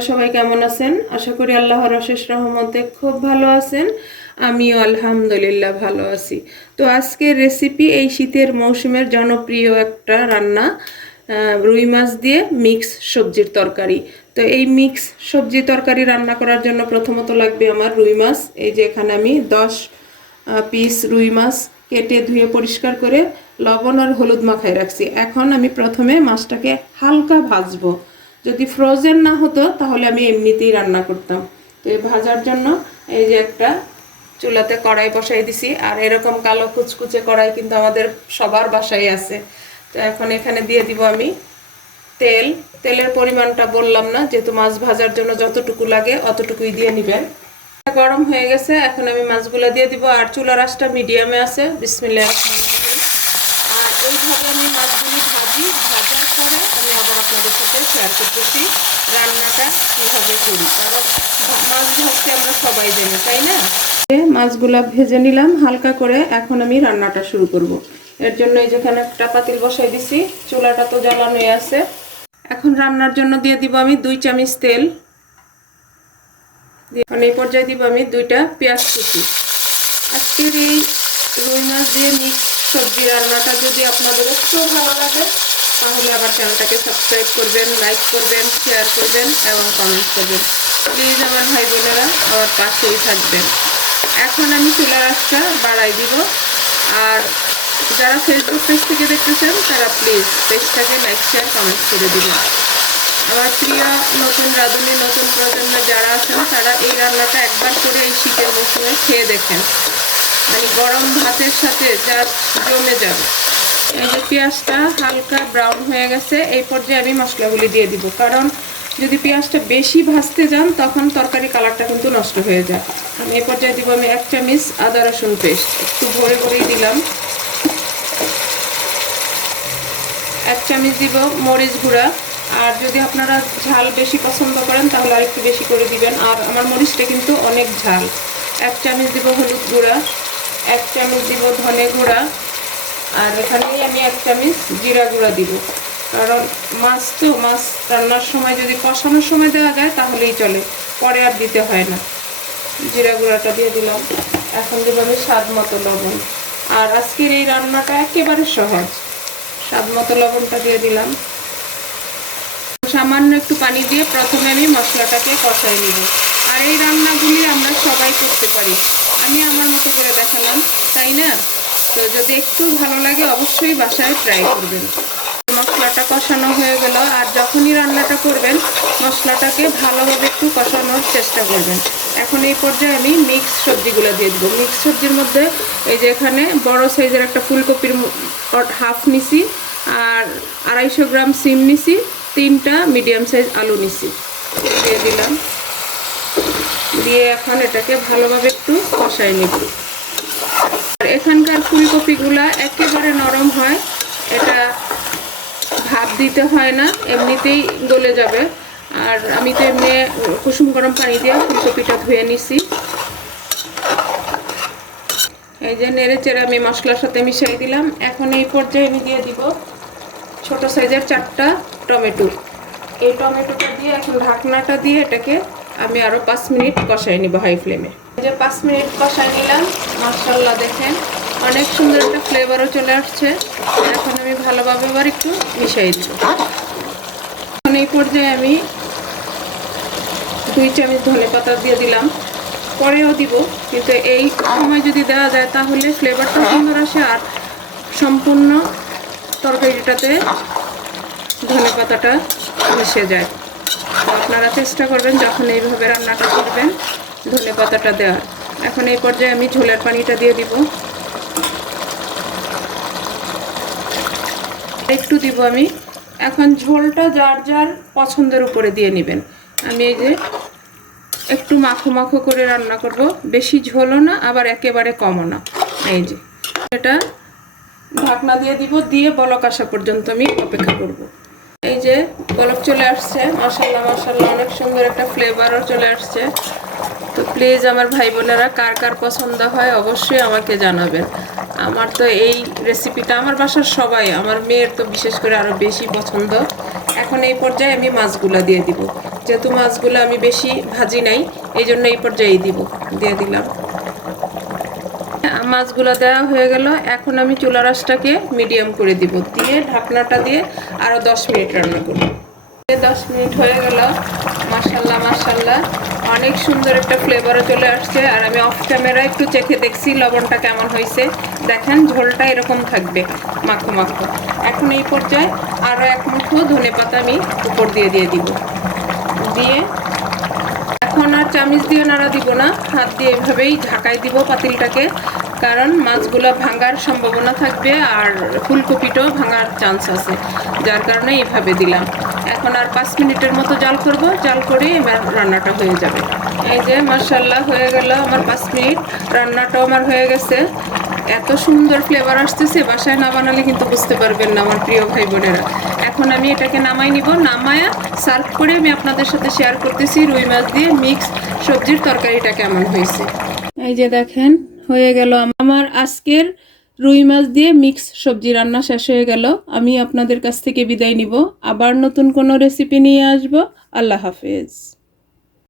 আপনারা সবাই কেমন আছেন? আশা করি আল্লাহর অশেষ রহমতে খুব ভালো আছেন। আমিও আলহামদুলিল্লাহ ভালো আছি। তো আজকের রেসিপি এই শীতের মৌসুমের জনপ্রিয় একটা রান্না, রুই মাছ দিয়ে মিক্স সবজির তরকারি। তো এই মিক্স সবজি তরকারি রান্না করার জন্য প্রথমত লাগবে আমার রুই মাছ। এই যে এখানে আমি 10 পিস রুই মাছ কেটে ধুয়ে পরিষ্কার করে লবণ আর হলুদ মাখায় রাখছি। এখন আমি প্রথমে মাছটাকে হালকা ভাজবো। যদি ফ্রোজেন না হতো তাহলে আমি এমনিতেই রান্না করতাম। তো এই ভাজার জন্য এই যে একটা চুলাতে কড়াই বসাই দিছি, আর এরকম কালো কুচকুচে কড়াই কিন্তু আমাদের সবার বাসায় আছে। তো এখন এখানে দিয়ে দিব আমি তেল। তেলের পরিমাণটা বললাম না, যেহেতু মাছ ভাজার জন্য যতটুকু লাগে অতটুকুই দিয়ে নেবেন। গরম হয়ে গেছে, এখন আমি মাছগুলো দিয়ে দিব। আর চুলার আঁচটা মিডিয়ামে আছে। বিসমিল্লাহির রহমানির রহিম। আর এইভাবে আমি মাছগুলি ভাজি। ভাজার পরে আমি আবার আপনাদের সাথে শেয়ার করতেছি রান্নাটা কীভাবে করি, কারণ মাছ ভাজতে আমরা সবাই জানি, তাই না? মাছগুলা ভেজে নিলাম হালকা করে। এখন আমি রান্নাটা শুরু করব। এর জন্য এই যেখানে একটা পাতিল বসাই দিছি, চুলাটা তো জ্বালানোই আছে। এখন রান্নার জন্য দিয়ে দিব আমি 2 চামচ তেল। এখন এই পর্যায়ে দিব আমি 2টা পেঁয়াজ কুচি। আজকের এই রুই মাছ দিয়ে মিক্স সবজি রান্নাটা যদি আপনাদের একটু ভালো লাগে তাহলে আবার চ্যানেলটাকে সাবস্ক্রাইব করবেন, লাইক করবেন, শেয়ার করবেন এবং কমেন্ট করবেন। প্লিজ আমার ভাই বোনেরা আমার পাশেই থাকবেন। এখন আমি চুলার আঁচটা বাড়াই দিব। আর যারা ফেসবুক পেজ থেকে দেখতেছেন তারা প্লিজ পেজটাকে লাইক, শেয়ার, কমেন্ট করে দিবেন। আমার প্রিয় নতুন রাঁধুনি, নতুন প্রজন্মের যারা আছেন তারা এই রান্নাটা একবার করে এই শীতের মৌসুমে খেয়ে দেখেন, মানে গরম ভাতের সাথে যা জমে যাবে। এই যে পেঁয়াজটা হালকা ব্রাউন হয়ে গেছে, এই পর্যায়ে আমি মশলাগুলি দিয়ে দিব। কারণ যদি পেঁয়াজটা বেশি ভাজতে যান তখন তরকারি কালারটা কিন্তু নষ্ট হয়ে যায়। আমি এই পর্যায়ে দিব আমি 1 চামচ আদা রসুন পেস্ট, একটু ভরে ভরেই দিলাম। 1 চামচ দিব মরিচ গুঁড়া। আর যদি আপনারা ঝাল বেশি পছন্দ করেন তাহলে আর একটু বেশি করে দিবেন। আর আমার মরিচটা কিন্তু অনেক ঝাল। 1 চামচ দিব হলুদ গুঁড়া, 1 চামচ দিব ধনে গুঁড়া, আর এখানেই আমি 1 চামচ জিরা গুঁড়া দিব। কারণ মাছ রান্নার সময় যদি কষানোর সময় দেওয়া যায় তাহলেই চলে, পরে আর দিতে হয় না। জিরা গুঁড়াটা দিয়ে দিলাম। এখন দেব আমি স্বাদ মতো লবণ। আর আজকের এই রান্নাটা একেবারে সহজ। স্বাদ মতো লবণটা দিয়ে দিলাম। সামান্য একটু পানি দিয়ে প্রথমে আমি মশলাটাকে কষাই নিব। আর এই রান্নাগুলি আমরা সবাই করতে পারি, আমি আমার মতো করে দেখালাম, তাই না? তো যদি একটু ভালো লাগে অবশ্যই বাসায় ট্রাই করবেন। মশলাটা কষানো হয়ে গেল। আর যখনই রান্নাটা করবেন মশলাটাকে ভালোভাবে একটু কষানোর চেষ্টা করবেন। এখন এই পর্যায়ে আমি মিক্স সবজিগুলো দিয়ে দেবো। মিক্স সবজির মধ্যে এই যে এখানে বড় সাইজের একটা ফুলকপির হাফ নিছি, আর 250 গ্রাম সিম নিছি, 3টা মিডিয়াম সাইজ আলু নিছি, দিয়ে দিলাম। দিয়ে এখন এটাকে ভালোভাবে একটু কষাই নেব। আর এখানকার ফুলকপিগুলা একেবারে নরম হয়, এটা ভাপ দিতে হয় না, এমনিতেই গলে যাবে। আর আমি তো এমনি কুসুম গরম পানি দিয়ে ফুলকপিটা ধুয়ে নিছি। এই যে নেড়ে চেড়ে আমি মশলার সাথে মিশিয়ে দিলাম। এখন এই পর্যায়ে আমি দিয়ে দিব ছোট সাইজের 4টা টমেটো। এই টমেটোটা দিয়ে এখন ঢাকনাটা দিয়ে এটাকে আমি আরও 5 মিনিট কষাই নিব হাই ফ্লেমে। এই যে 5 মিনিট কষাই নিলাম। মাশাআল্লাহ, দেখেন অনেক সুন্দর একটা ফ্লেভারও চলে আসছে। এখন আমি ভালোভাবে আবার একটু মিশিয়ে দিব। এখন এই পর্যায়ে আমি 2 চামচ ধনে পাতা দিয়ে দিলাম। পরেও দিব, কিন্তু এই সময় যদি দেওয়া যায় তাহলে ফ্লেভারটা সুন্দর আসে আর সম্পূর্ণ তরকারিটাতে ধনে পাতাটা মিশে যায়। আপনারা চেষ্টা করবেন যখন এইভাবে রান্নাটা করবেন ধনে পাতাটা দেওয়ার। এখন এই পর্যায়ে আমি ঝোলের পানিটা দিয়ে দিব। একটু দিব আমি। এখন ঝোলটা যার যার পছন্দের উপরে দিয়ে নেবেন। আমি এই যে একটু মাখো মাখো করে রান্না করব, বেশি ঝোলও না আবার একেবারে কমও না। এই যে এটা ঢাকনা দিয়ে দিব, দিয়ে বলক আসা পর্যন্ত আমি অপেক্ষা করব। এই যে বলক চলে আসছে, মাশাআল্লাহ মাশাআল্লাহ, অনেক সুন্দর একটা ফ্লেভারও চলে আসছে। তো প্লিজ আমার ভাই বোনেরা কার কার পছন্দ হয় অবশ্যই আমাকে জানাবেন। আমার তো এই রেসিপিটা আমার বাসার সবাই, আমার মেয়ের তো বিশেষ করে আরও বেশি পছন্দ। এখন এই পর্যায়ে আমি মাছগুলা দিয়ে দিব, যেহেতু মাছগুলো আমি বেশি ভাজি নাই এই জন্য এই পর্যায়ে দিয়ে দিলাম। মাছগুলো দেওয়া হয়ে গেল। এখন আমি চুলার আঁচটাকে মিডিয়াম করে দিব, দিয়ে ঢাকনাটা দিয়ে আরও 10 মিনিট রান্না করব। 10 মিনিট হয়ে গেল। মাশাল্লাহ মাশাল্লাহ, অনেক সুন্দর একটা ফ্লেভারও চলে আসছে। আর আমি অফ ক্যামেরা একটু চেখে দেখছি লবণটা কেমন হয়েছে। দেখেন ঝোলটা এরকম থাকবে, মাখো মাখো। এখন এই পর্যায়ে আরও 1 মুঠো ধনেপাতা আমি উপর দিয়ে দিব। দিয়ে এখন আর চামচ দিয়ে নাড়া দিব না, হাত দিয়ে এভাবেই ঢাকাই দিব পাতিলটাকে, কারণ মাছগুলো ভাঙার সম্ভাবনা থাকবে আর ফুলকপিটাও ভাঙার চান্স আছে, যার কারণে এইভাবে দিলাম। এখন আর 5 মিনিটের মতো জাল করব, জাল করে এবার রান্নাটা হয়ে যাবে। এই যে মাশাল্লাহ হয়ে গেল আমার 5 মিনিট, রান্নাটাও আমার হয়ে গেছে। এত সুন্দর ফ্লেভার আসতেছে, বাসায় না বানালে কিন্তু বুঝতে পারবেন না আমার প্রিয় ভাই বোনেরা। এখন আমি এটাকে নামাই নিব, নামায়া সার্ভ করে আমি আপনাদের সাথে শেয়ার করতেছি রুই মাছ দিয়ে মিক্স সবজির তরকারিটা কেমন হয়েছে। এই যে দেখেন হয়ে গেল আমার আজকের রুই মাছ দিয়ে মিক্স সবজি রান্না শেষ হয়ে গেল। আমি আপনাদের কাছ থেকে বিদায় নিব, আবার নতুন কোনো রেসিপি নিয়ে আসব। আল্লাহ হাফেজ।